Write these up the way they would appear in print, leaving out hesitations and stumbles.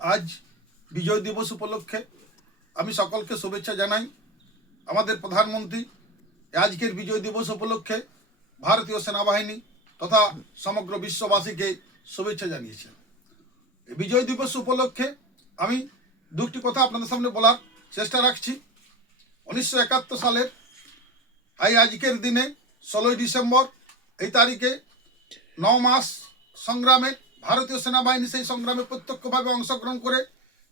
আজ বিজয় দিবস উপলক্ষে আমি সকলকে শুভেচ্ছা জানাই। আমাদের প্রধানমন্ত্রী আজকের বিজয় দিবস উপলক্ষে ভারতীয় সেনাবাহিনী তথা সমগ্র বিশ্ববাসীকে শুভেচ্ছা জানিয়েছেন। বিজয় দিবস উপলক্ষে আমি দুটি কথা আপনাদের সামনে বলার চেষ্টা রাখছি। 1971 সালের আজকের দিনে 16 ডিসেম্বর এই তারিখে 9 মাস সংগ্রামে ভারতীয় সেনাবাহিনী সেই সংগ্রামে প্রত্যক্ষভাবে অংশগ্রহণ করে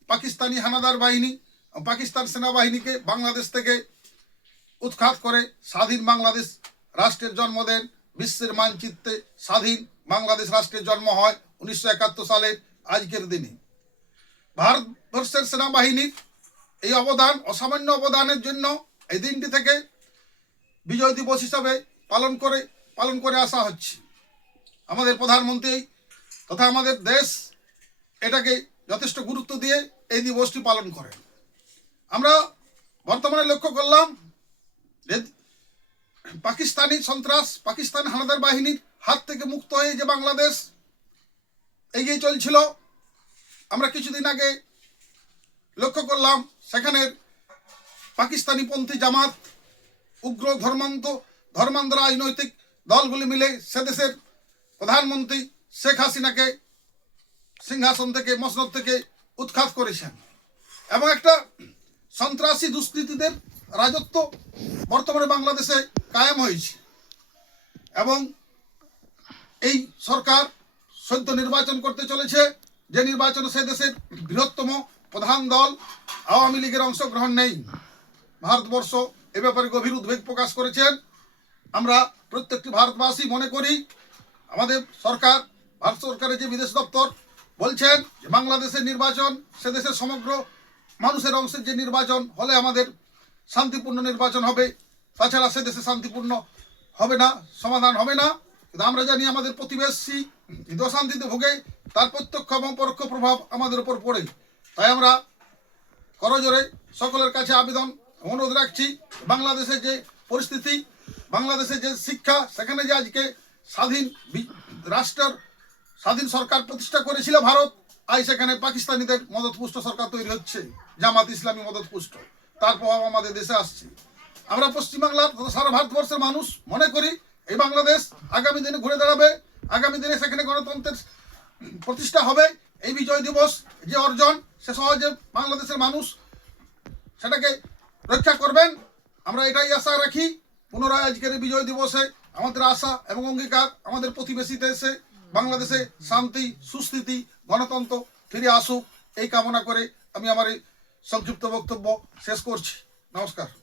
পাকিস্তানি হানাদার বাহিনী পাকিস্তান সেনাবাহিনীকে বাংলাদেশ থেকে উৎখাত করে স্বাধীন বাংলাদেশ রাষ্ট্রের জন্ম দেন। বিশ্বের মানচিত্রে স্বাধীন বাংলাদেশ রাষ্ট্রের জন্ম হয় 1971 সালের আজকের দিনে। ভারতবর্ষের সেনাবাহিনীর এই অবদান, অসামান্য অবদানের জন্য এই দিনটি থেকে বিজয় দিবস হিসাবে পালন করে আসা হচ্ছে। আমাদের প্রধানমন্ত্রী তথা আমাদের দেশ এটাকে যথেষ্ট গুরুত্ব দিয়ে এই দিবসটি পালন করে। আমরা বর্তমানে লক্ষ্য করলাম যে পাকিস্তানি সন্ত্রাস, পাকিস্তান হানাদার বাহিনীর হাত থেকে মুক্ত হয়ে যে বাংলাদেশ এগিয়ে চলছিল, আমরা কিছুদিন আগে লক্ষ্য করলাম সেখানের পাকিস্তানি পন্থী জামাত, উগ্র ধর্মান্ধ রাজনৈতিক দলগুলি মিলে সে দেশের প্রধানমন্ত্রী শেখ হাসিনাকে সিংহাসন থেকে, মসনদ থেকে উৎখাত করেছেন এবং একটা সন্ত্রাসী দুষ্কৃতীদের রাজত্ব বর্তমানে বাংলাদেশে কায়েম হয়েছে। এবং এই সরকার সদ্য নির্বাচন করতে চলেছে, যে নির্বাচনে সে দেশের বৃহত্তম প্রধান দল আওয়ামী লীগের অংশগ্রহণ নেই। ভারতবর্ষ এ ব্যাপারে গভীর উদ্বেগ প্রকাশ করেছেন। আমরা প্রত্যেকটি ভারতবাসী মনে করি আমাদের সরকার, ভারত সরকারের যে বিদেশ দপ্তর বলছেন যে বাংলাদেশের নির্বাচন সে দেশের সমগ্র মানুষের অংশের যে নির্বাচন হলে আমাদের শান্তিপূর্ণ নির্বাচন হবে, তাছাড়া সে দেশে শান্তিপূর্ণ হবে না, সমাধান হবে না। কিন্তু আমরা জানি আমাদের প্রতিবেশী অশান্তিতে ভোগে, তার প্রত্যক্ষ এবং পরোক্ষ প্রভাব আমাদের উপর পড়ে। তাই আমরা করজোরে সকলের কাছে আবেদন অনুরোধ রাখছি, বাংলাদেশের যে পরিস্থিতি, বাংলাদেশের যে শিক্ষা, সেখানে যে আজকে স্বাধীন রাষ্ট্রের স্বাধীন সরকার প্রতিষ্ঠা করেছিল ভারত, আজ সেখানে পাকিস্তানিদের মদতপুষ্ট সরকার তৈরি হচ্ছে, জামাত ইসলামী মদতপুষ্ট, তার প্রভাব আমাদের দেশে আসছে। আমরা পশ্চিমবাংলার সারা ভারতবর্ষের মানুষ মনে করি এই বাংলাদেশ আগামী দিনে ঘুরে দাঁড়াবে, আগামী দিনে সেখানে গণতন্ত্রের প্রতিষ্ঠা হবে। এই বিজয় দিবস যে অর্জন, সে সহজে বাংলাদেশের মানুষ সেটাকে রক্ষা করবেন, আমরা এটাই আশা রাখি। পুনরায় আজকের এই বিজয় দিবসে আমাদের আশা এবং অঙ্গীকার আমাদের প্রতিবেশী দেশে বাংলাদেশে শান্তি, সুস্থিতি, গণতন্ত্র ফিরে আসুক, এই কামনা করে আমি আমার এই সংক্ষিপ্ত বক্তব্য শেষ করছি। নমস্কার।